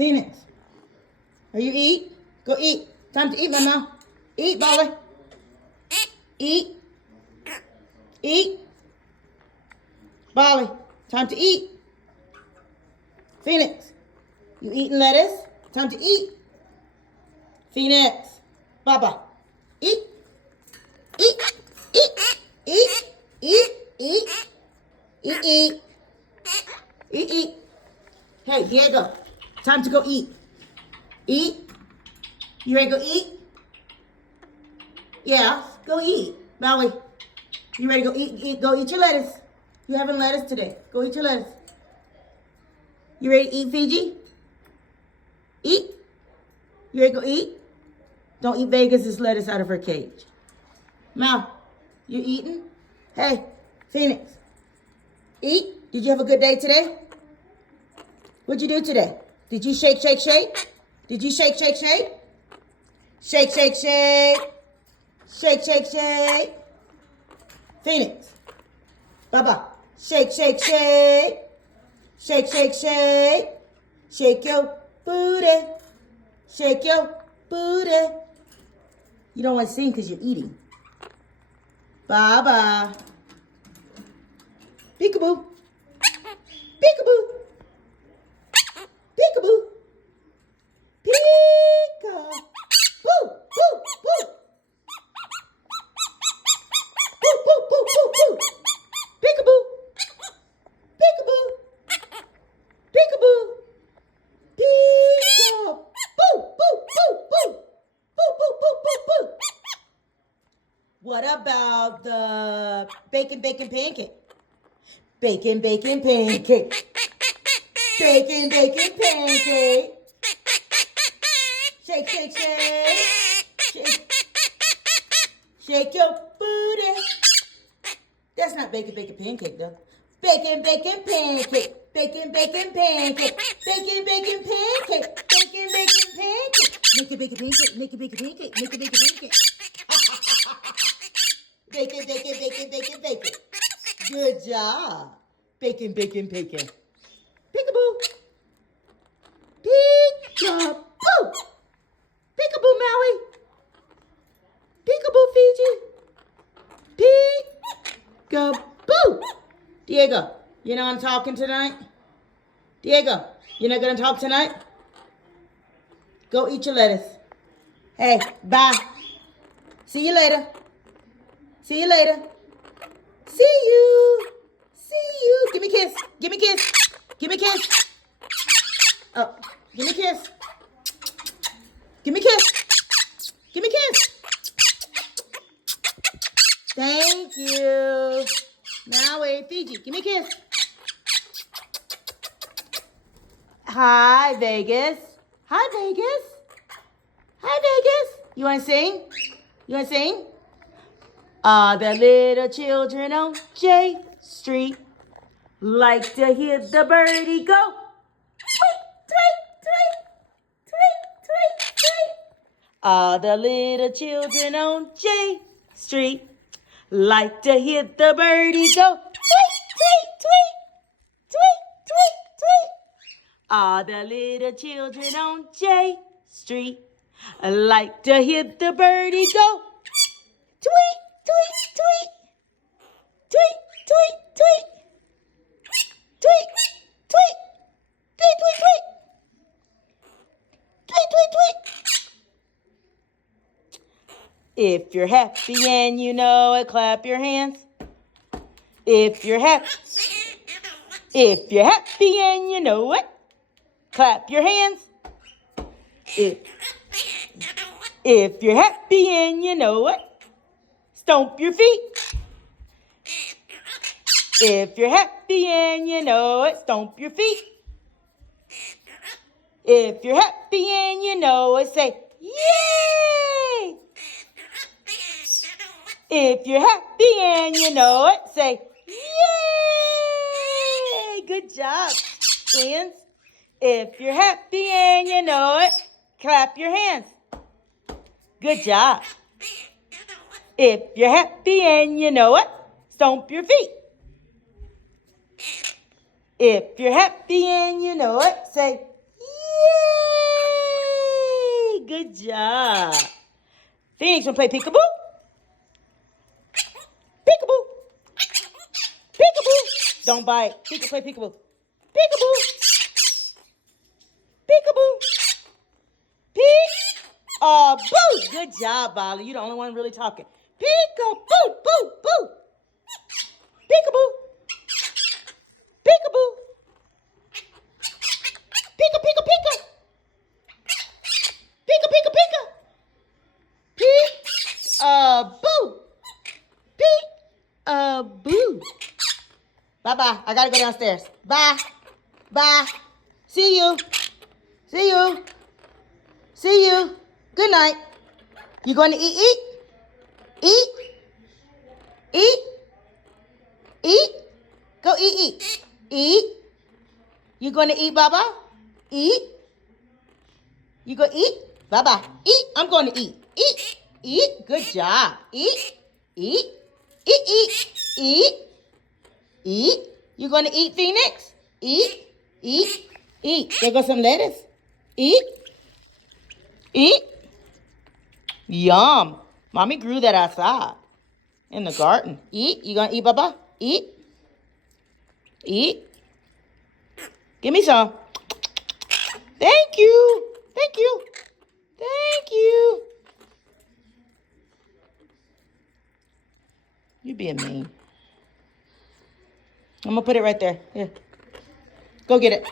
Phoenix, are you eat? Go eat. Time to eat, Mama. Eat, Bala. Eat. Eat. Bali, time to eat. Phoenix, you eating lettuce? Time to eat. Phoenix, Baba, eat. Eat. Eat. Eat. Eat. Eat. Eat. Eat. Eat. Eat. Hey, Diego, time to go eat. Eat. You ready to go eat? Yeah, go eat. Maui, you ready to go eat? Go eat your lettuce. You having lettuce today. Go eat your lettuce. You ready to eat, Fiji? Eat. You ready to go eat? Don't eat Vegas' lettuce out of her cage. Mal, you eating? Hey, Phoenix, eat. Did you have a good day today? What'd you do today? Did you shake, shake, shake? Did you shake, shake, shake? Shake, shake, shake. Shake, shake, shake. Phoenix, Baba, shake, shake, shake. Shake, shake, shake. Shake your booty. Shake your booty. You don't want to sing because you're eating. Baba. Peekaboo. Peekaboo. Peekaboo. Peekaboo. Boo, boo, boo. Boo, boo, boo, boo, boo. Peekaboo. Peekaboo. Peekaboo. Peekaboo. Boo, boo, boo, boo. Boo, boo, boo, boo, boo. What about the bacon, bacon pancake? Bacon, bacon pancake. Bacon, bacon pancake. Shake, shake, shake. Shake. Shake your booty. That's not bacon, bacon pancake, though. Bacon, bacon pancake. Bacon, bacon pancake. Bacon, bacon pancake. Bacon, bacon pancake. Make a bacon pancake. Make a bacon pancake. Make a bacon pancake. Bacon, bacon, bacon, bacon, bacon. Good job. Bacon, bacon, bacon. Peekaboo. Peekaboo. Peekaboo, Maui. Peekaboo, Fiji. Peekaboo. Diego, you know I'm talking tonight? Diego, you're not going to talk tonight? Go eat your lettuce. Hey, bye. See you later. See you later. See you. See you. Give me a kiss. Give me a kiss. Give me a kiss. Oh, give me a kiss. Give me a kiss. Give me a kiss. Thank you. Now wait, Fiji. Give me a kiss. Hi, Vegas. Hi, Vegas. Hi, Vegas. You want to sing? You want to sing? All the little children on J Street like to hear the birdie go. Tweet, tweet, tweet, tweet, tweet, tweet. All the little children on J Street like to hear the birdie go. Tweet, tweet, tweet, tweet, tweet, tweet. All the little children on J Street like to hear the birdie go. Tweet, tweet, tweet. Tweet, tweet, tweet. Tweet, tweet. Tweet, tweet, tweet. Tweet, tweet, tweet. If you're happy and you know it, clap your hands. If you're happy and you know it, clap your hands. If you're happy and you know it, stomp your feet. If you're happy and you know it, stomp your feet. If you're happy and you know it, say, yay! If you're happy and you know it, say, yay! Good job, twins. If you're happy and you know it, clap your hands. Good job. If you're happy and you know it, stomp your feet. If you're happy and you know it, say, yay! Good job. Phoenix, wanna play peekaboo? Peekaboo. Peekaboo. Don't bite. Play peekaboo. Peekaboo. Peekaboo. Peek-a-boo. Good job, Bolly. You're the only one really talking. Peekaboo. Boo. Boo. Peekaboo. Peekaboo. Pika, pika, pika. Pika, pika, pika. Peek-a-boo. Peek-a-boo. Bye-bye. I gotta go downstairs. Bye. Bye. See you. See you. See you. Good night. You going to eat? Eat? Eat? Eat? Go eat. Eat? You going to eat, Baba? Eat? You go eat? Baba, eat. I'm going to eat. Eat. Eat. Good job. Eat. Eat. Eat, eat. Eat. Eat. You going to eat, Phoenix? Eat. Eat. Eat. There goes some lettuce. Eat. Eat. Yum. Mommy grew that outside in the garden. Eat. You going to eat, Baba? Eat. Eat. Give me some. Thank you. Thank you. Thank you. You being mean. I'm going to put it right there. Here. Go get it.